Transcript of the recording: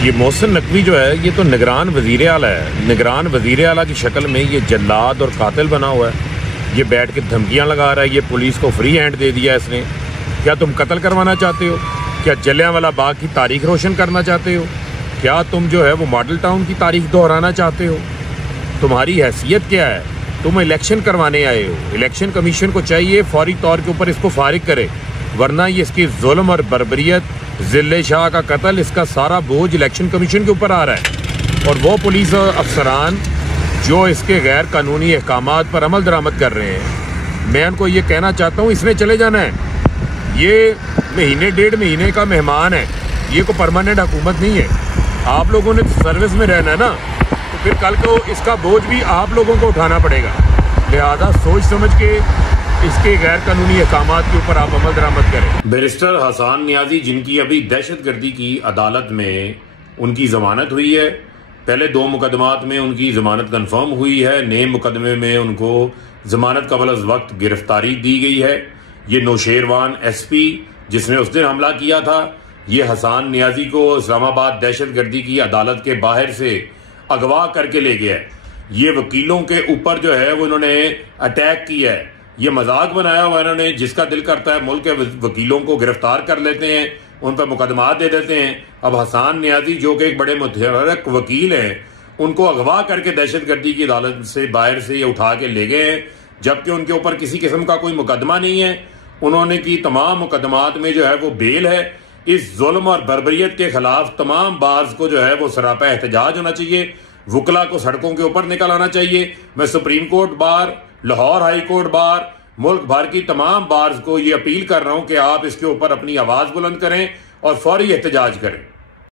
ये मोहसिन नकवी जो है ये तो निगरान वज़ीर आला है। निगरान वज़ीर आला की शक्ल में ये जल्लाद और कातिल बना हुआ है। ये बैठ के धमकियां लगा रहा है। ये पुलिस को फ्री हैंड दे दिया इसने। क्या तुम कत्ल करवाना चाहते हो? क्या जलियांवाला बाग की तारीख रोशन करना चाहते हो? क्या तुम जो है वो मॉडल टाउन की तारीख दोहराना चाहते हो? तुम्हारी हैसियत क्या है? तुम इलेक्शन करवाने आए हो। इलेक्शन कमीशन को चाहिए फौरी तौर के ऊपर इसको फारिग करे, वरना ये इसकी जुल्म और बर्बरियत, जिले शाह का कत्ल, इसका सारा बोझ इलेक्शन कमीशन के ऊपर आ रहा है। और वो पुलिस अफसरान जो इसके गैर कानूनी अहकामात पर अमल दरामद कर रहे हैं, मैं उनको ये कहना चाहता हूँ इसने चले जाना है। ये महीने डेढ़ महीने का मेहमान है, ये कोई परमानेंट हुकूमत नहीं है। आप लोगों ने सर्विस में रहना है ना, तो फिर कल को इसका बोझ भी आप लोगों को उठाना पड़ेगा। लिहाजा सोच समझ के इसके गैर कानूनी अहकामात के ऊपर आप अमल दरामद करें। बैरिस्टर हसन नियाजी, जिनकी अभी दहशतगर्दी की अदालत में उनकी जमानत हुई है, पहले 2 मुकदमात में उनकी जमानत कन्फर्म हुई है। नए मुकदमे में उनको जमानत कबल अज वक्त गिरफ्तारी दी गई है। ये नौशेरवान SP जिसने उस दिन हमला किया था, ये हसन नियाजी को इस्लामाबाद दहशतगर्दी की अदालत के बाहर से अगवा करके ले गया है। ये वकीलों के ऊपर जो है वो इन्होंने अटैक किया है। ये मजाक बनाया हुआ इन्होंने, जिसका दिल करता है मुल्क के वकीलों को गिरफ्तार कर लेते हैं, उन पर मुकदमा दे देते हैं। अब हसन नियाजी जो कि एक बड़े मुतहर्रिक वकील हैं, उनको अगवा करके दहशतगर्दी की अदालत से बाहर से ये उठा के ले गए हैं, जबकि उनके ऊपर किसी किस्म का कोई मुकदमा नहीं है। उन्होंने की तमाम मुकदमात में जो है वो बेल है। इस जुल्म और बर्बरियत के खिलाफ तमाम बार्स को जो है वो सरापा एहतजाज होना चाहिए। वकला को सड़कों के ऊपर निकल आना चाहिए। मैं supreme court bar, Lahore high court bar, मुल्क भर की तमाम बार्स को ये अपील कर रहा हूं कि आप इसके ऊपर अपनी आवाज बुलंद करें और फौरी एहतजाज करें।